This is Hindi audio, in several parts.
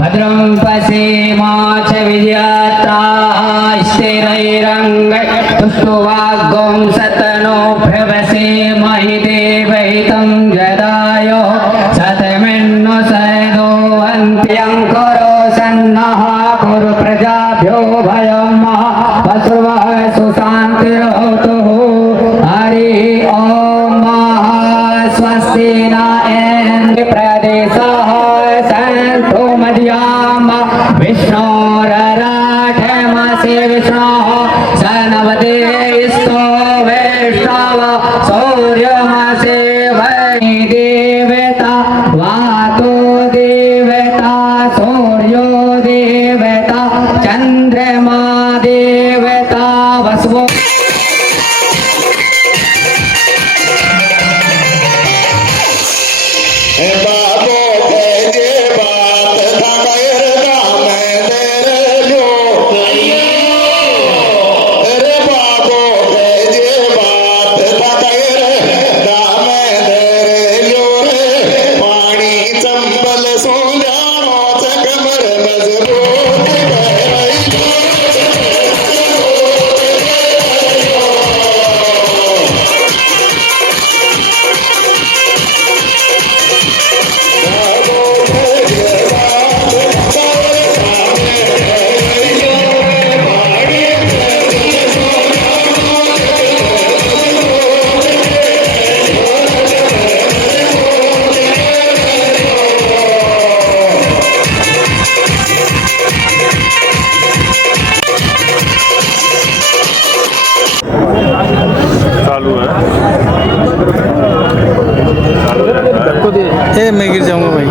भद्रं पश्येमाच विजयात्राः स्थिरैरङ्ग पुष्पवाग्गं सतनो भ्रवसेमहि देवहितं जदायो शतमिन्नो सैदो अन्त्यं करो सन्नः कुरु प्रजाभ्यो भयं पशुवः सुशान्तिर्भवतु हरि ॐ स्वस्ति न इन्द्र प्रदेशः सन्तु मध्याम विष्णोरराठमसि विष्णोः सनवते स्तो वैष्णव सौर्यमसि वै देवता वातो देवता सूर्यो देवता चन्द्रमा देवता वसवो मैं गिर जाऊंगा भाई।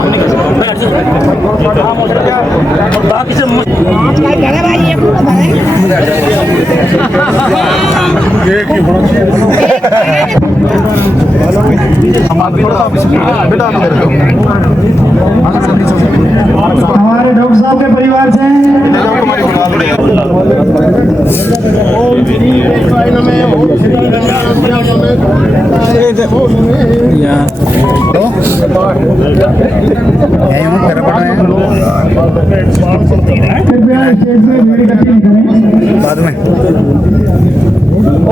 हमारे डॉक्टर साहब के परिवार से बाद में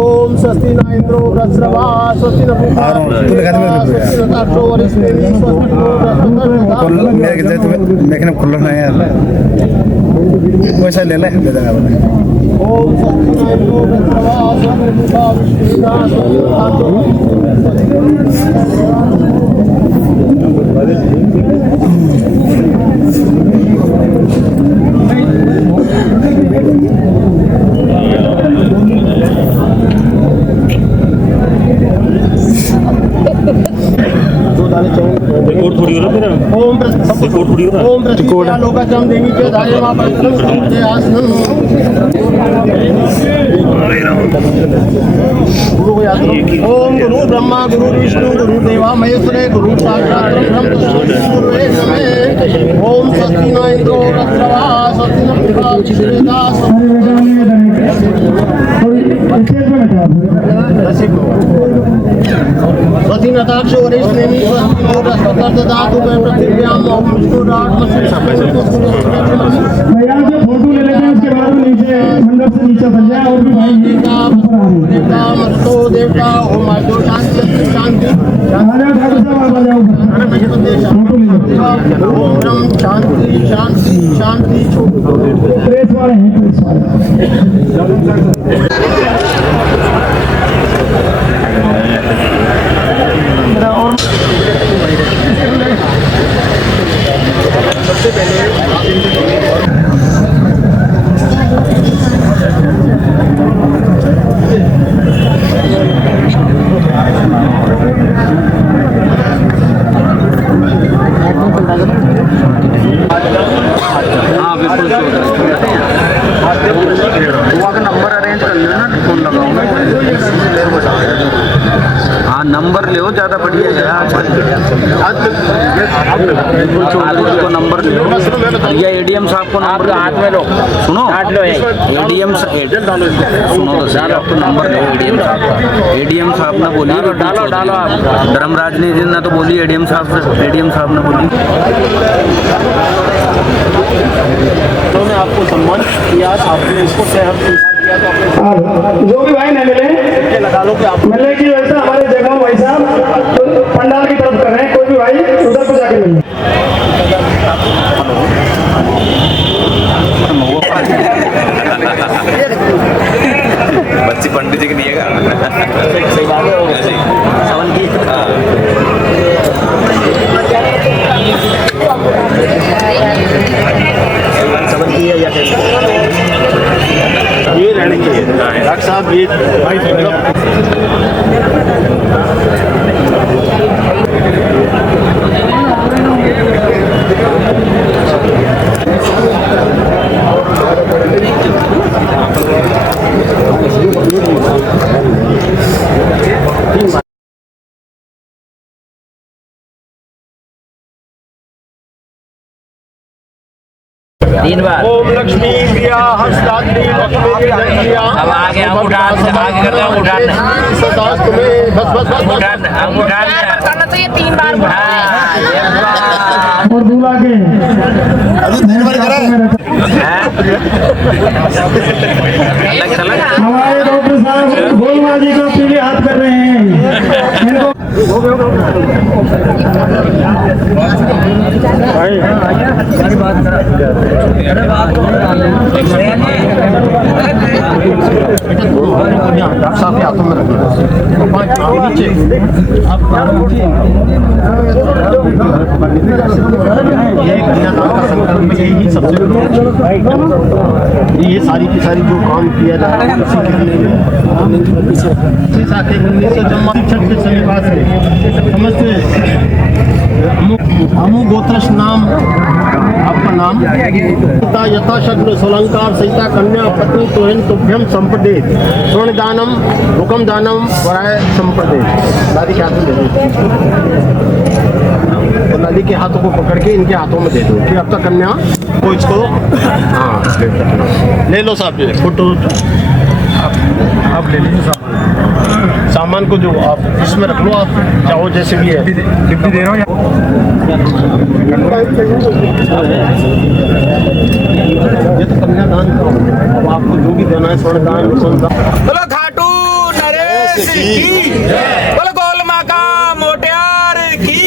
ओम स्वस्ति न इंद्रो वृत्रवा स्वस्ति न पूषा स्वस्ति न ताक्षो वरिष्ठेमी स्वस्ति नो मैं खुल्ला है यार वैसा ले ले दे देगा ओम स्वस्ति न इंद्रो वृत्रवा स्वस्ति न पूषा विष्णुना स्वस्ति न ताक्षो ओम प्रसिद्ध लोकजम देवी के धारे मां परम के आसन ओम गुरु ब्रह्मा गुरु विष्णु गुरु देवा महेश्वरे गुरु साक्षात् ब्रह्म गुरुवे नमः ओम स्वस्ति न इंद्रो वृत्रवा स्वस्ति न पूषा विश्वेता स्वस्ति न ताक्षो वरिष्ठेमी स्वस्ति नो बृहस्पतिर्दधातु ददातु मैं पृथिव्यां ओम भैया जो फोटो ले लेते हैं उसके बाद नीचे मंडप से नीचे बन जाए और भी भाई देवता मस्तो देवता ओम आजो शांति शांति हमारे ठाकुर साहब आ जाओ फोटो ले लो ओम ब्रह्म शांति शांति शांति प्रेस वाले हैं प्रेस वाले सबसे पहले हाँ बिल्कुल वहाँ का नंबर अरेंज कर लेना फोन लगाऊंगा। हाँ नंबर ले ज़्यादा बढ़िया है। को नंबर लो भैया, एडीएम साहब को नंबर हाथ में लो, सुनो एडीएम सुनो तो सही, आप तो नंबर लो एडीएम साहब का। एडीएम साहब ने बोली डालो डालो आप, धर्मराज ने तो बोली एडीएम साहब से, एडीएम साहब ने बोली उन्होंने आपको सम्मानित किया, आपने इसको सेहत किया, तो आपने जो भी भाई न मिले लगा लो कि आप मिलने की व्यवस्था हमारे जगह भाई साहब तो पंडाल की तरफ कर रहे हैं, कोई भी भाई उधर को जाके मिले। बच्ची पंडित जी की नहीं है ये रहने के लिए डॉक्टर साहब ये तीन बार। ओम लक्ष्मी प्रिया हंसदात्री लक्ष्मी अब आगे अंगूठा आगे करते हैं, अंगूठा सदा तुम्हें बस बस बस अंगूठा करना चाहिए 3 बार। और दूल्हा के हमारे डॉक्टर साहब गोलमा जी को पीले हाथ कर रहे हैं, इनको डॉक्टर साहब के हाथों में रखना नीचे यही सबसे ये सारी की सारी जो काम किया जा रहा है समझते अमु गोत्रश नाम आपका नाम यथाशक्ति सोलंकार सीता कन्या पत्नी तोहन तुभ्यम संपदे स्वर्ण दानम हुकम दानम वराय संपदे। दादी के हाथों में दे दो, तो दादी के हाथों को पकड़ के इनके हाथों में दे दो कि अब तक कन्या को इसको हाँ ले लो साहब जी फोटो आप ले लीजिए सामान को जो आप इसमें रख लो, आप चाहो जैसे भी है डिब्बी दे रहा हूँ ये तो कन्यादान करो, अब आपको जो भी देना है स्वर्ण दान बोलो खाटू नरेश की, बोलो गोल माँ का मोटियार की।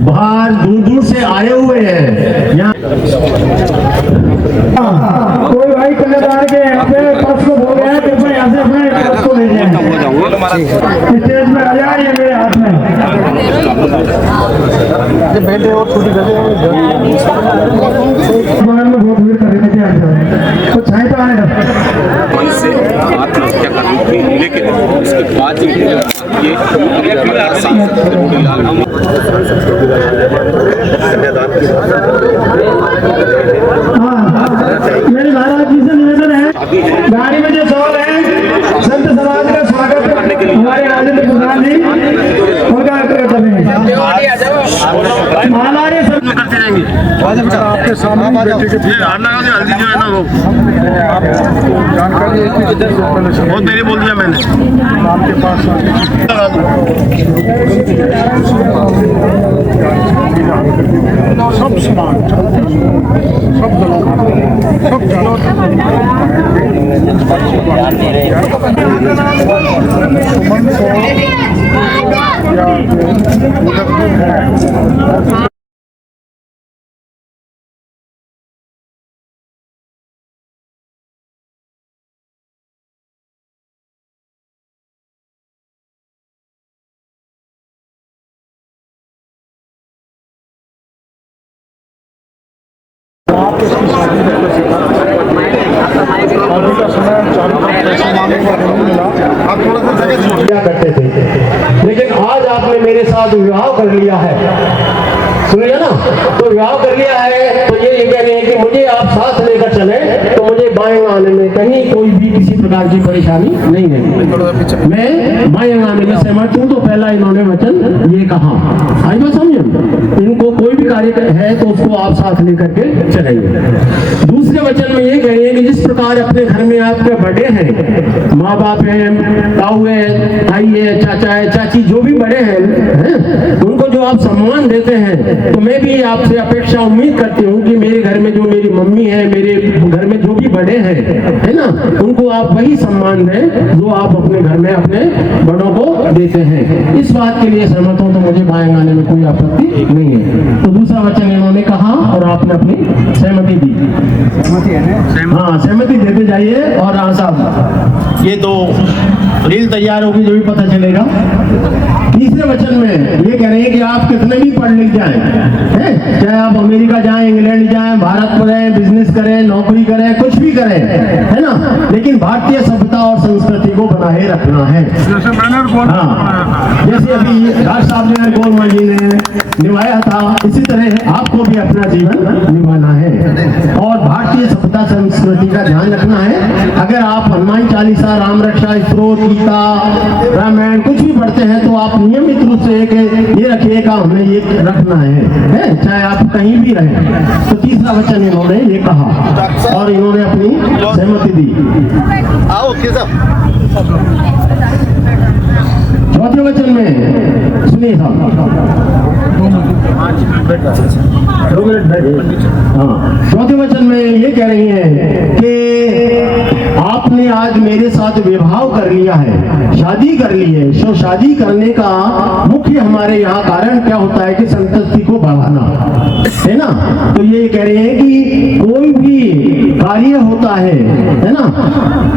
बाहर दूर दूर से आए हुए हैं यहाँ। कोई भाई कन्यादान के यहाँ पे पर्स को बोल रहे हैं कि मैं यहाँ से अपने पर्स को ले जाए, स्टेज में आ जाए, ये मेरे हाथ में बेटे और छोटी बगल में बहुत भीड़ कर रही है, तो छाई तो आने से आत्महत्या करनी थी, लेकिन उसके बाद मेरे महाराज जी से निवेदन है, गाड़ी में जो सवाल है संत समाज का स्वागत हमारे राजेंद्र प्रधान जी उनका महाराज सब करते रहेंगे आपके सामने बेटे के हल्दी जो है ना वो जानकारी बहुत देरी बोल दिया मैंने आपके पास सब समान सब सब आप इसकी शादी करके सिखा शादी का समय 4 पैसा मांगने का नहीं मिला। आप थोड़ा सा जगह छोड़ किया करते थे, लेकिन आज आपने मेरे साथ विवाह कर लिया है, सुनिए ना, तो विवाह कर लिया है तो ये कह रहे हैं कि मुझे आप साथ लेकर चले तो मुझे बाएं आने में कहीं कोई भी किसी प्रकार की परेशानी नहीं है, मैं बाएं आने में सहमत हूँ। तो पहला इन्होंने वचन ये कहा, आई बात समझे, इनको कोई भी कार्य है तो उसको आप साथ लेकर के चलेंगे। दूसरे वचन में ये कह रहे हैं कि जिस प्रकार अपने घर में आपके बड़े हैं, माँ बाप हैं, ताऊ है, भाई है, चाचा है, चाची, जो भी बड़े हैं, उनको जो आप सम्मान देते हैं, तो मैं भी आपसे अपेक्षा उम्मीद करती हूँ कि मेरे घर में जो मेरी मम्मी है, मेरे घर में जो भी बड़े हैं, है ना, उनको आप वही सम्मान दें जो आप अपने घर में अपने बड़ों को देते हैं। इस बात के लिए सहमत हूँ तो मुझे बाएं आने में कोई आपत्ति नहीं है। तो दूसरा वचन इन्होंने कहा और आपने अपनी सहमति दी। सहमति है ना? हाँ, सहमति देते जाइए। और हाँ साहब, ये तो रील तैयार होगी जो भी पता चलेगा। तीसरे वचन में ये कह रहे हैं कि आप कितने भी पढ़ लिख जाएं, हैं, चाहे आप अमेरिका जाएं, इंग्लैंड जाएं, भारत में रहें, बिजनेस करें, नौकरी करें, कुछ भी करें, है ना, लेकिन भारतीय सभ्यता और संस्कृति को बनाए रखना है। हाँ, जैसे अभी राज साहब ने, गोलमा जी ने निभाया था, इसी तरह आपको भी अपना जीवन निभाना है और भारतीय सभ्यता संस्कृति का ध्यान रखना है। अगर आप हनुमान चालीसा, राम रक्षा स्तोत्र, गीता, रामायण कुछ भी पढ़ते हैं तो आप नियमित रूप से ये रखिएगा, हमें ये रखना है, चाहे आप कहीं भी रहें। तो तीसरा वचन इन्होंने ये कहा और इन्होंने अपनी सहमति दी। चौथे वचन में सुनिए साहब, 2 मिनट बैठिए। हाँ, चौथे वचन में ये कह रही हैं कि आपने आज मेरे साथ विवाह कर लिया है, शादी कर ली है। तो शादी करने का मुख्य हमारे यहाँ कारण क्या होता है कि संतति को बढ़ाना, है ना। तो ये कह रहे हैं कि कोई भी कार्य होता है ना,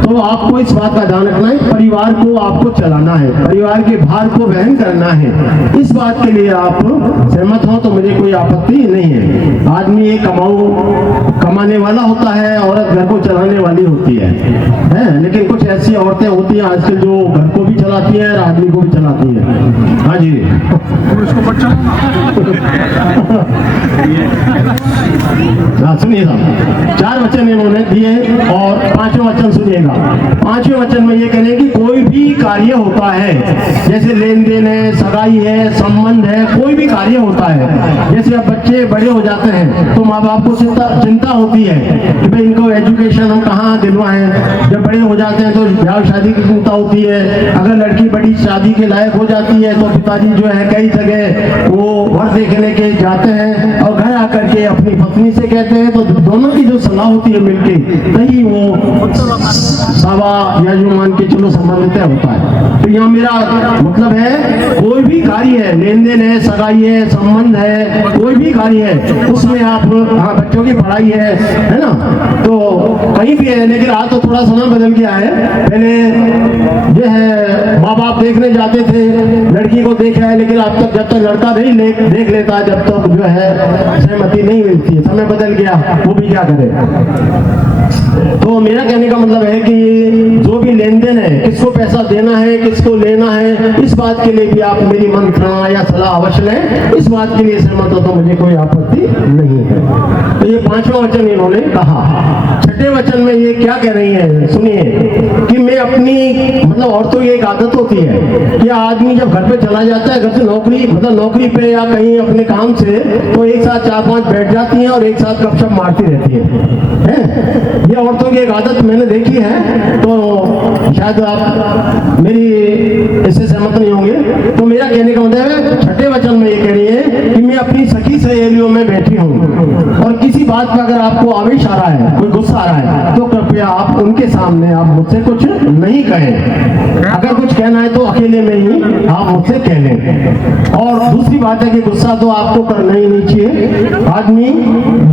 तो आपको इस बात का ध्यान रखना है, परिवार को आपको चलाना है, परिवार के भार को वहन करना है। इस बात के लिए आप सहमत हो तो मुझे कोई आपत्ति नहीं है। आदमी एक कमाने वाला होता है, औरत घर को चलाने वाली होती है, लेकिन कुछ ऐसी औरतें होती हैं आजकल जो घर को भी चलाती हैं और आदमी को भी चलाती हैं। हाँ जी, हाँ सुनिए साहब, 4 वचन इन्होंने दिए और 5वें वचन सुनिएगा। 5वें वचन में ये कह रहे हैं कि कोई भी कार्य होता है, जैसे लेन देन है, सगाई है, संबंध है, कोई भी कार्य होता है, जैसे अब बच्चे बड़े हो जाते हैं तो माँ बाप को चिंता होती है कि भाई इनको एजुकेशन हम कहाँ दिलवाएं। जब बड़े हो जाते हैं तो ब्याह शादी की चिंता होती है। अगर लड़की बड़ी शादी के लायक हो जाती है तो पिताजी जो है कई जगह वो वर देखने के जाते हैं और घर आकर के अपनी पत्नी से कहते हैं, तो दोनों की जो सलाह होती है मिलके तभी वो सावा या जो मान के चलो संबंध तय होता है। तो यहाँ मेरा मतलब है कोई भी कार्य है, लेन देन है, सगाई है, संबंध है, कोई भी कार्य है उसमें आप, हाँ बच्चों की पढ़ाई है ना, तो कहीं भी है। लेकिन आज तो थोड़ा समय बदल गया है, पहले जो है माँ बाप देखने जाते थे, लड़की को देखा है, लेकिन अब तक जब तक लड़का नहीं देख लेता जब तक जो है सहमति नहीं मिलती है। समय बदल गया, वो भी क्या करे। तो मेरा कहने का मतलब है कि जो भी लेन देन है, किसको पैसा देना है, किसको लेना है, इस बात के लिए भी आप मेरी मंत्रणा या सलाह अवश्य लें। इस बात के लिए सहमत हो तो मुझे कोई आपत्ति नहीं है। तो ये 5वां वचन इन्होंने कहा। 6ठे वचन में ये क्या कह रही है सुनिए, कि मैं अपनी मतलब औरतों की एक आदत होती है कि आदमी जब घर पे चला जाता है, घर से नौकरी पे या कहीं अपने काम से, तो एक साथ 4-5 बैठ जाती हैं और एक साथ गपशप मारती रहती है। ये औरतों की एक आदत मैंने देखी है, तो शायद आप मेरी इससे सहमत नहीं होंगे। तो मेरा कहने का मतलब है 6ठे वचन में ये कह रही है कि मैं अपनी सखी सहेलियों में बैठी हूँ और किसी बात पर अगर आपको आवेश आ रहा है, कोई गुस्सा आ रहा है, तो कृपया आप उनके सामने आप मुझसे कुछ नहीं कहें। अगर कुछ कहना है तो अकेले में ही आप मुझसे कह लें। और दूसरी बात है कि गुस्सा तो आपको करना ही नहीं चाहिए। आदमी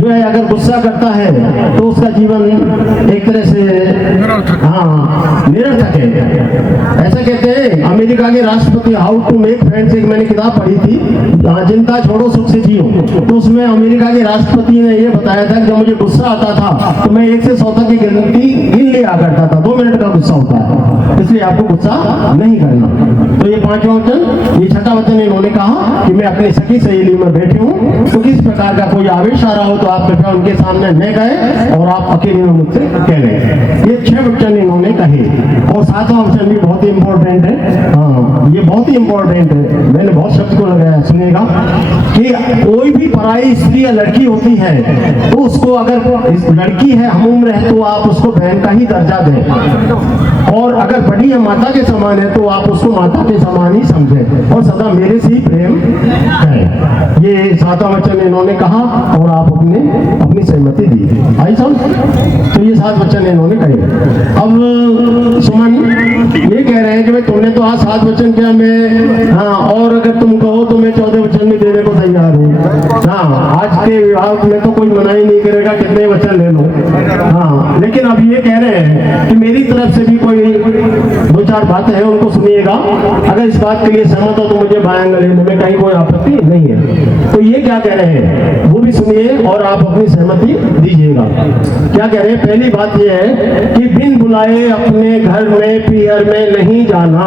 जो है अगर गुस्सा करता है तो उसका जीवन एक तरह से निरर्थक है। ऐसा कहते हैं अमेरिका के राष्ट्रपति हाउ टू मेक फ्रेंड्स, एक मैंने किताब पढ़ी थी, चिंता छोड़ो सुख से जियो। तो उसमें अमेरिका के राष्ट्रपति ने ये बताया था कि जब मुझे गुस्सा आता था तो मैं 1 से 100 तक की गिनती गिन लिया करता था। 2 मिनट का गुस्सा होता है, इसलिए आपको गुस्सा नहीं करना। तो ये 5वां वचन। ये 6ठा वचन इन्होंने कहा कि मैं अपनी सखी सहेली में बैठे हूँ, तो किस प्रकार का कोई आवेश आ रहा हो तो आप कृपया उनके सामने न गए और आप अकेले में मुझसे कह लें। ये 6 वचन इन्होंने कहे। और 7वां वचन भी बहुत ही इंपॉर्टेंट है। हाँ, ये बहुत ही इंपॉर्टेंट है, मैंने बहुत शब्द को लगाया, सुनिएगा कि कोई भी पराई स्त्री या लड़की होती है तो उसको, अगर लड़की है हम उम्र है तो आप उसको बहन का ही दर्जा दें, और अगर बड़ी या माता के समान है तो आप उसको माता के समान ही समझें और सदा मेरे से ही प्रेम करें। ये 7वां वचन इन्होंने कहा और आप अपनी सहमति दी। आई समझ? तो ये 7 वचन इन्होंने कहे। अब सुमन ये कह रहे हैं कि भाई तुमने तो आज 7 वचन किया, मैं हाँ, और अगर तुम कहो तो मैं 14 वचन भी देने को तैयार हूँ। हाँ, आज के विभाग में तो कोई मना ही नहीं करेगा कितने वचन ले लो। हाँ, लेकिन अब ये कह रहे हैं कि मेरी तरफ से भी कोई 2-4 बातें हैं, उनको सुनिएगा। अगर इस बात के लिए सहमत हो तो मुझे बायांगा लेने में कहीं कोई आपत्ति नहीं है। तो ये क्या कह रहे हैं वो भी सुनिए और आप अपनी सहमति दीजिएगा। क्या कह रहे हैं? पहली बात यह है कि बिन बुलाए अपने घर में पीहर में नहीं जाना।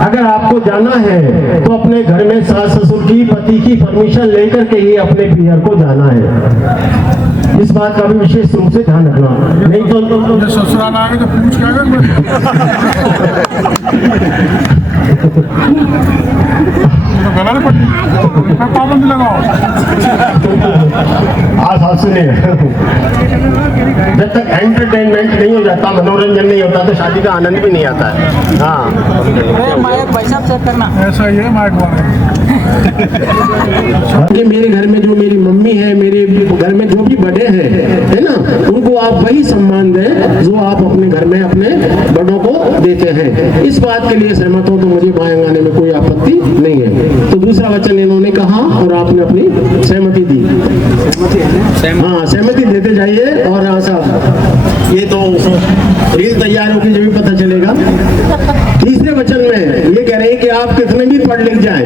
अगर आपको जाना है तो अपने घर में सास ससुर की, पति की परमिशन लेकर के ही अपने पीहर को जाना है। इस बात का भी विशेष रूप से ध्यान रखना, नहीं तो ससुराल आगे तो पूछ के पाबंदी लगाओ। आप सुनिए, जब तक एंटरटेनमेंट नहीं हो जाता, मनोरंजन नहीं होता तो शादी का आनंद भी नहीं आता है। हाँ, पैसा चेक करना। ऐसा ही है माइक कि मेरे घर में जो मेरी मम्मी है, मेरे घर में जो भी बड़े हैं, है ना, उनको आप वही सम्मान दें जो आप अपने घर में अपने बड़ों को देते हैं। इस बात के लिए सहमत हो तो मुझे बायांगाने में कोई आपत्ति नहीं है। तो दूसरा वचन इन्होंने कहा और आपने अपनी सहमति दी। हाँ, सहमति देते जाइए। और साहब ये तो रील तैयार होगी जब भी पता चलेगा। तीसरे वचन में ये कह रहे हैं कि आप कितने भी पढ़ लिख जाएं,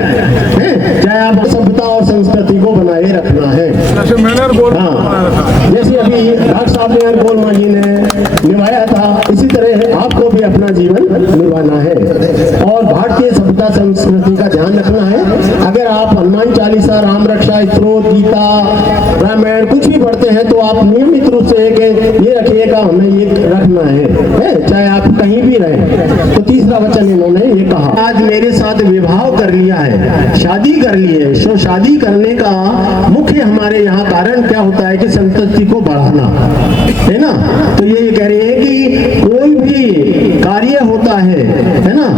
चाहे आप सभ्यता और संस्कृति को बनाए रखना है। हाँ, जैसे अभी डॉक्टर साहब ने गोल माही ने निभाया था, इसी तरह आपको भी अपना जीवन निभाना है और भारतीय सभ्यता संस्कृति का ध्यान रखना है। अगर आप हनुमान चालीसा, राम रक्षा स्तोत्र, गीता, रामायण कुछ भी पढ़ते हैं तो आप नियमित रूप से ये रखिएगा, हमें ये रखना है, चाहे आप कहीं भी रहें। तो तीसरा वचन इन्होंने ये कहा, आज मेरे साथ विवाह कर लिया है, शादी कर ली है, तो शादी करने का मुख्य हमारे यहाँ कारण क्या होता है कि संतति को बढ़ाना, है ना। तो ये कह रहे हैं कि कोई भी कार्य होता है ना,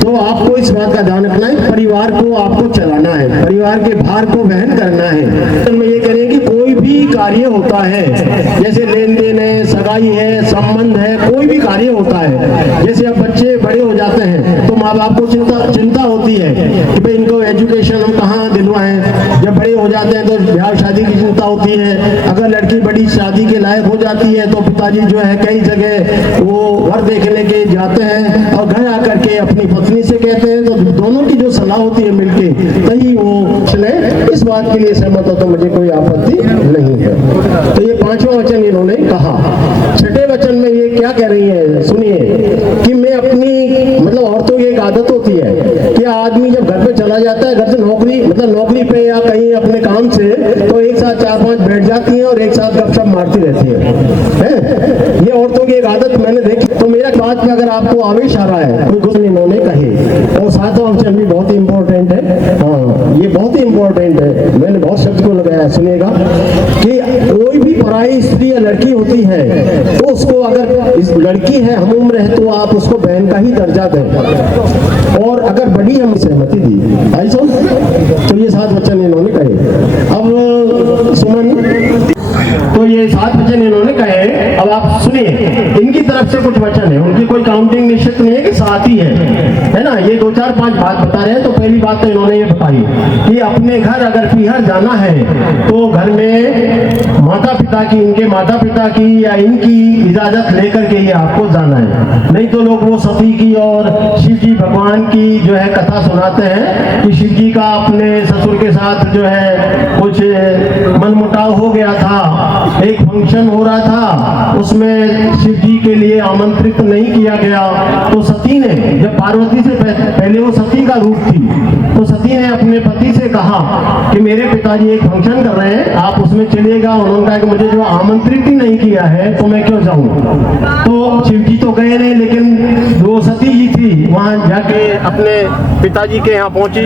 तो आपको इस बात का ध्यान रखना है, परिवार को आपको चलाना है, परिवार के भार को वहन करना है। तो मैं ये कह रहे हैं कि कोई भी कार्य होता है, जैसे लेन देन है, सगाई है, संबंध है, कोई भी कार्य होता है, जैसे अब बच्चे बड़े हो जाते हैं तो माँ बाप को चिंता होती है कि भाई इनको एजुकेशन हम कहाँ दिलवाएं। जब बड़े हो जाते हैं तो ब्याह शादी की चिंता होती है। अगर लड़की बड़ी शादी के लायक हो जाती है तो पिताजी जो है कई जगह वो वर देखने के जाते हैं और घर आकर के अपनी पत्नी से कहते हैं, तो दोनों की जो सलाह होती है मिलके तभी वो चले। इस बात के लिए सहमत हो तो मुझे कोई आपत्ति नहीं है। तो ये 5वां वचन इन्होंने कहा। 6ठे वचन में ये क्या कह रही है सुनिए, कि मैं अपनी, मतलब औरतों की एक आदत होती है कि आदमी जब घर पे चला जाता है, घर से नौकरी पे या कहीं अपने काम से, तो एक साथ 4-5 बैठ जाती हैं और एक साथ गपशप मारती रहती है। ये औरतों की एक आदत मैंने देखी। तो मेरा बात में अगर आपको आवेश आ रहा है, कोई कुछ इन्होंने कहे। और 7वां वचन भी बहुत ही इंपॉर्टेंट है। हाँ, ये बहुत ही इंपॉर्टेंट है, मैंने बहुत शब्द को लगाया, सुनिएगा कि कोई भी पराई स्त्री या लड़की होती है तो उसको, अगर इस लड़की है हम उम्र है तो आप उसको बहन का ही दर्जा दें, और अगर बड़ी हम सहमति दी। आई समझ? तो ये 7 वचन इन्होंने कहे। अब सुमन, तो ये 7 वचन इन्होंने कहे, अब आप सुनिए, इनकी तरफ से कुछ वचन है, उनकी कोई काउंटिंग निश्चित नहीं है कि 7 ही है ना। ये 2 4 5 बात बता रहे हैं। तो पहली बात तो इन्होंने ये बताई कि अपने घर अगर पीहर जाना है तो घर में माता पिता की, इनके माता पिता की या इनकी इजाजत लेकर के ही आपको जाना है। नहीं तो लोग वो सती की और शिव जी भगवान की जो है कथा सुनाते हैं कि शिव जी का अपने ससुर के साथ जो है कुछ मनमुटाव हो गया था, एक फंक्शन हो रहा था, उसमें शिव जी के लिए आमंत्रित नहीं किया गया। तो सती ने, जब पार्वती से पहले वो सती का रूप थी, तो सती ने अपने पति से कहा कि मेरे पिताजी एक फंक्शन कर रहे हैं, आप उसमें चलिएगा। उन्होंने कहा कि मुझे जो आमंत्रित ही नहीं किया है तो मैं क्यों जाऊं। तो शिव जी तो गए नहीं, लेकिन वो सती जी थी वहां जाके अपने पिताजी के यहाँ पहुंची।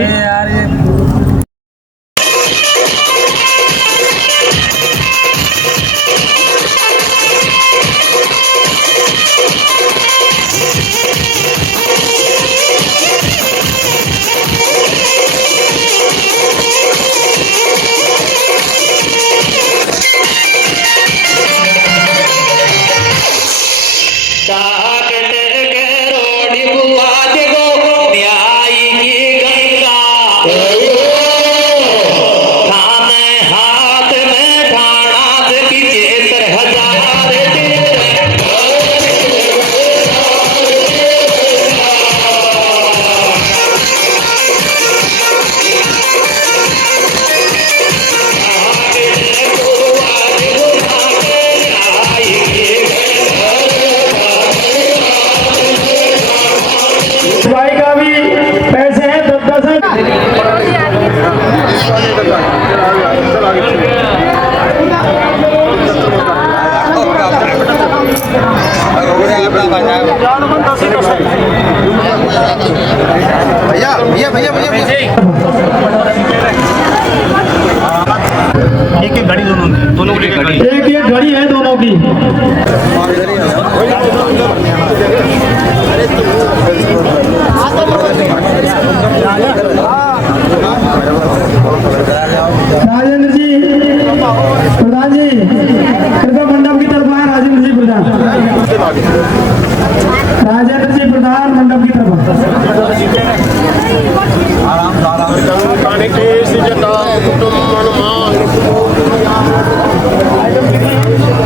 एक घड़ी दोनों की एक घड़ी है दोनों की। राजेंद्र जी प्रधान जी, कृपया मंडप की तरफ आए। राजेंद्र जी प्रधान, राजेंद्र जी प्रधान मंडप की तरफ।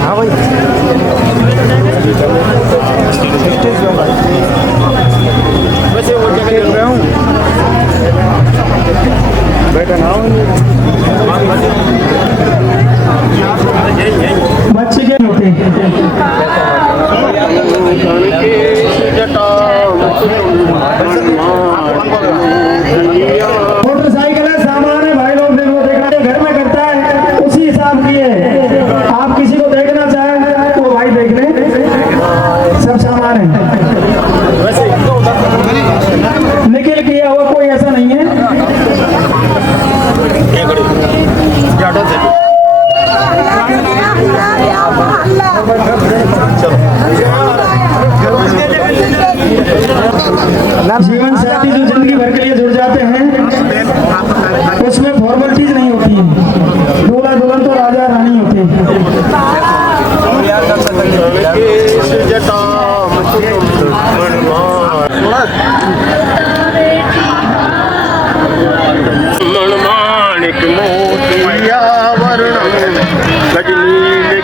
हाँ भाई वैसे वो जगह चल रहा हूँ, बैठा ना बच्चे के होते मोटरसाइकिल है, सामान है, भाई लोग देखो, देखा घर में करता है उसी हिसाब की है। आप किसी को देखना चाहें तो भाई देख लें, सब सामान है, निकल किया हुआ कोई ऐसा नहीं है। जीवन साथी जो जिंदगी भर के लिए जुड़ जाते हैं उसमें फॉर्मेलिटीज नहीं होती है। दूल्हा दुल्हन तो राजा रानी होते हैं।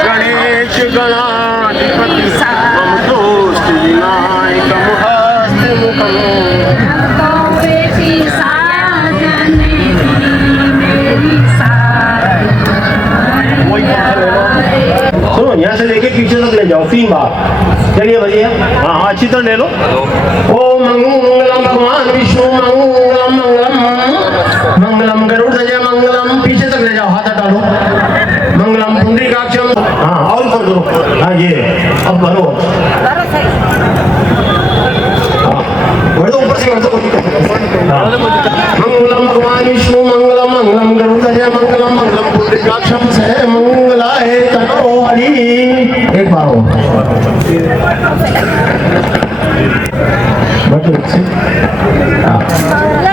गणेश गणाधिपति दोस्त विनायक हस्त मुखम। सुनो, यहाँ से लेके पीछे तक ले जाओ 3 बार। चलिए भैया, हाँ हाँ अच्छी तरह ले लो। ओम मंगलम भगवान विष्णु मंगलम मंगलम मंगलम गरुड़ध्वज मंगलम। पीछे तक ले जाओ, हाथ हटा लो। मंगलम पुंडरीकाक्षम। हाँ और कर दो। हाँ ये अब भरो, भर दो ऊपर से, भर दो। मंगलम भगवान विष्णु मंगलम मंगलम गरुड़ध्वज मंगलम मंगलम पुंडरीकाक्षम से मंगलाय तनो हरि। एक बार हो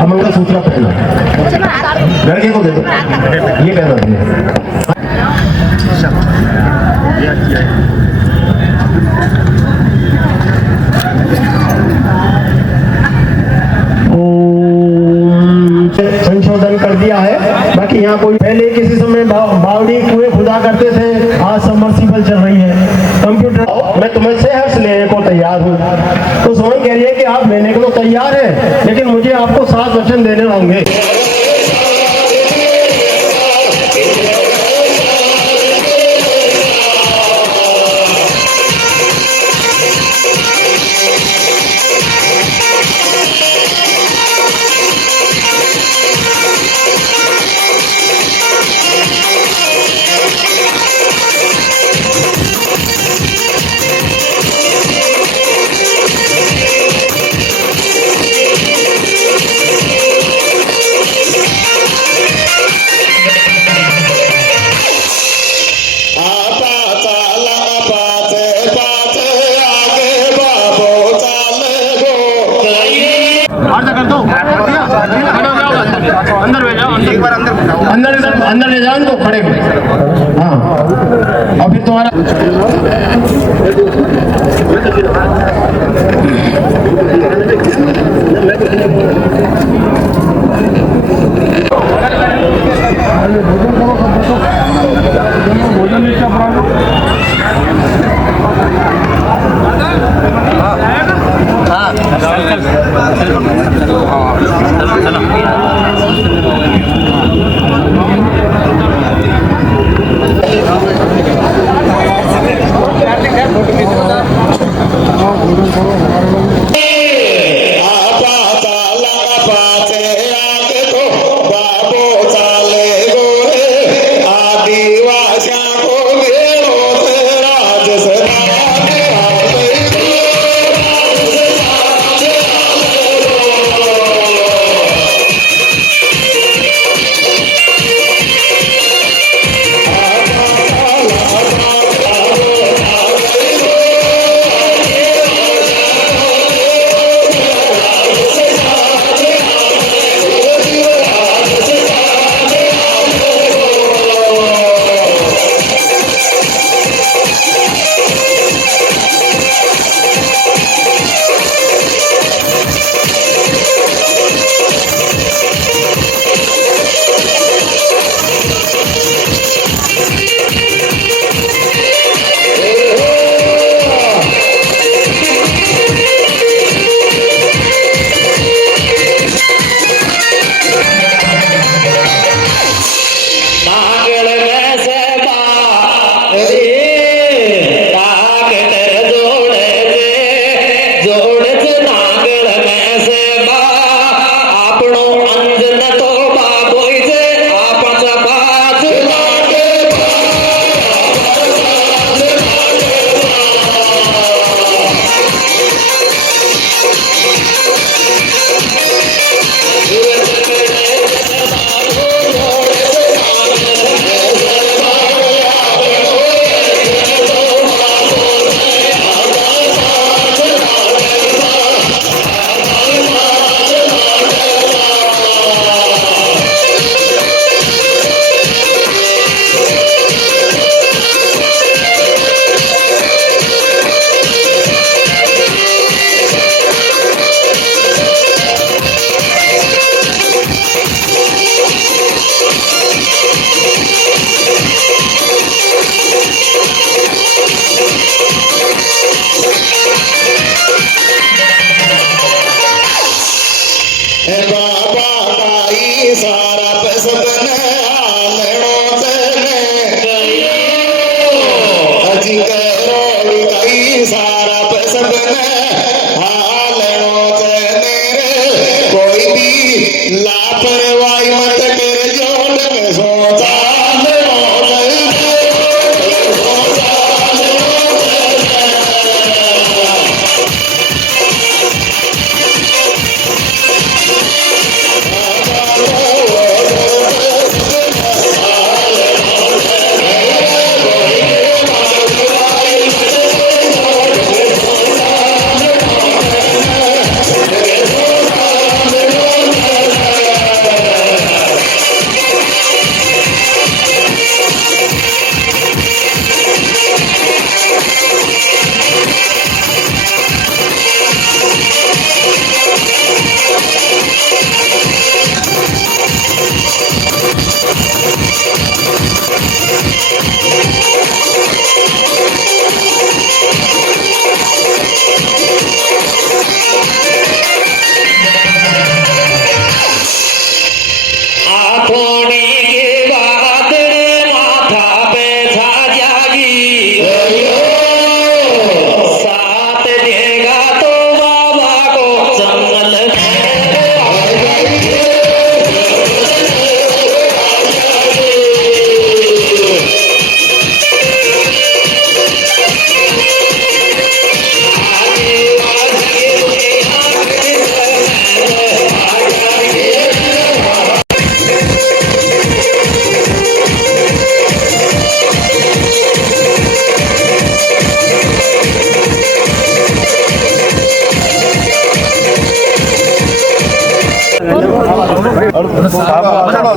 मंगलसूत्र पहना, लड़के को दे दो, ये पहना। प्रिंसिपल चल रही है कंप्यूटर। मैं तुम्हें से हर्ष लेने को तैयार हूँ। तो सोहन कह रही है कि आप लेने को तो तैयार हैं, लेकिन मुझे आपको 7 वचन देने होंगे। अंदर ले जाओ इनको खड़े हो। हाँ, और फिर तुम्हारा लापरवाही मत कर जोड़ में सोचा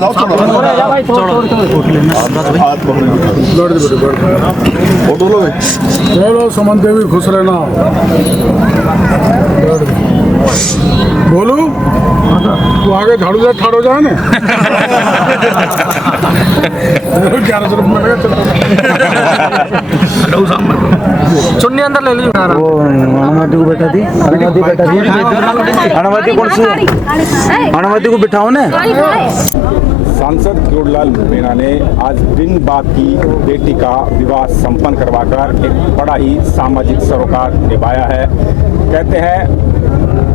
जाओ फोटो लो चलो सुमन देवी खुश रहना बोलू तू आगे झाड़ू जा ठाड़ो जाए ना 1100 रुपये चुन्नी अंदर ले लीजिए अनुमति को बिठाओ ना। सांसद किरोड़ीलाल मीणा ने आज बिन बाप की बेटी का विवाह संपन्न करवाकर एक बड़ा ही सामाजिक सरोकार निभाया है। कहते हैं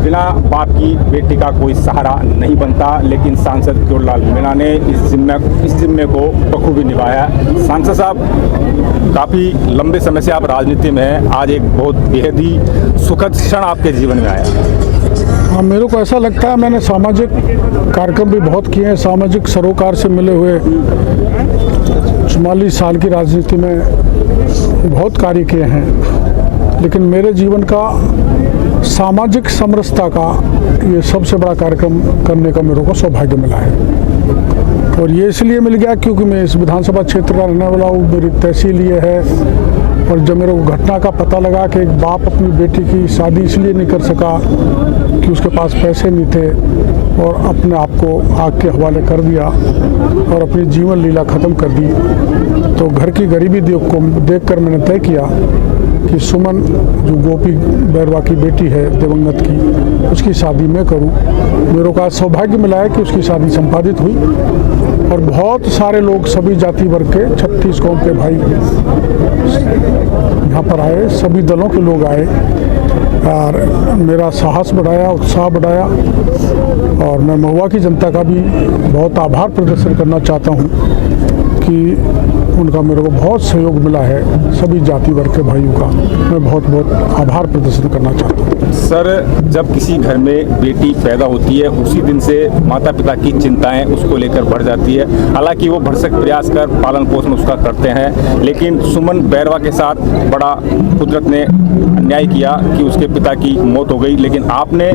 बिना बाप की बेटी का कोई सहारा नहीं बनता, लेकिन सांसद किरोड़ीलाल मीणा ने इस जिम्मे को बखूबी निभाया। सांसद साहब, काफ़ी लंबे समय से आप राजनीति में हैं, आज एक बहुत बेहद ही सुखद क्षण आपके जीवन में आया। हाँ, मेरे को ऐसा लगता है मैंने सामाजिक कार्यक्रम भी बहुत किए हैं, सामाजिक सरोकार से मिले हुए 44 साल की राजनीति में बहुत कार्य किए हैं, लेकिन मेरे जीवन का सामाजिक समरसता का ये सबसे बड़ा कार्यक्रम करने का मेरे को सौभाग्य मिला है। और ये इसलिए मिल गया क्योंकि मैं इस विधानसभा क्षेत्र का रहने वाला हूँ, मेरी तहसील ये है। और जब मेरे को घटना का पता लगा कि एक बाप अपनी बेटी की शादी इसलिए नहीं कर सका कि उसके पास पैसे नहीं थे और अपने आप को आग के हवाले कर दिया और अपनी जीवन लीला ख़त्म कर दी, तो घर की गरीबी देखकर मैंने तय किया कि सुमन जो गोपी बैरवा की बेटी है दिवंगत की, उसकी शादी मैं करूं। मेरे को आज सौभाग्य मिला है कि उसकी शादी संपादित हुई और बहुत सारे लोग सभी जाति वर्ग के 36 कौम के भाई यहाँ पर आए, सभी दलों के लोग आए और मेरा साहस बढ़ाया, उत्साह बढ़ाया। और मैं महुआ की जनता का भी बहुत आभार प्रदर्शन करना चाहता हूँ कि उनका मेरे को बहुत सहयोग मिला है। सभी जाति वर्ग के भाइयों का मैं बहुत बहुत आभार प्रदर्शन करना चाहता हूँ। सर, जब किसी घर में बेटी पैदा होती है उसी दिन से माता पिता की चिंताएं उसको लेकर बढ़ जाती है। हालांकि वो भरसक प्रयास कर पालन पोषण उसका करते हैं, लेकिन सुमन बैरवा के साथ बड़ा कुदरत ने अन्याय किया कि उसके पिता की मौत हो गई, लेकिन आपने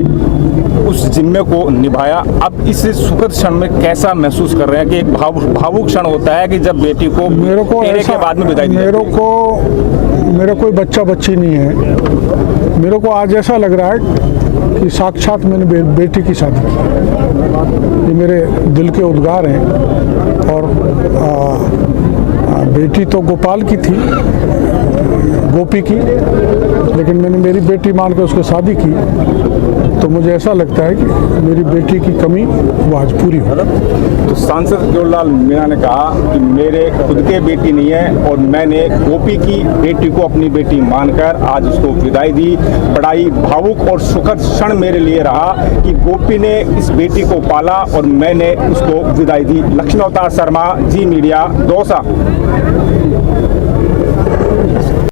उस जिम्मे को निभाया। अब इस सुखद क्षण में कैसा महसूस कर रहे हैं कि एक भावुक क्षण होता है कि जब बेटी को फेरे के बाद में विदाई दी जाती है। मेरा कोई बच्चा बच्ची नहीं है। मेरे को आज ऐसा लग रहा है कि साक्षात मैंने बेटी की शादी की। ये मेरे दिल के उद्गार हैं। और बेटी तो गोपाल की थी, गोपी की, लेकिन मैंने मेरी बेटी मान के उसको शादी की, तो मुझे ऐसा लगता है कि मेरी बेटी की कमी वो आज पूरी हो। तो सांसद किरोड़ीलाल मीणा ने कहा कि मेरे खुद के बेटी नहीं है और मैंने गोपी की बेटी को अपनी बेटी मानकर आज उसको विदाई दी। बड़ा ही भावुक और सुखद क्षण मेरे लिए रहा कि गोपी ने इस बेटी को पाला और मैंने उसको विदाई दी। लक्ष्मी अवतार शर्मा, जी मीडिया, दौसा।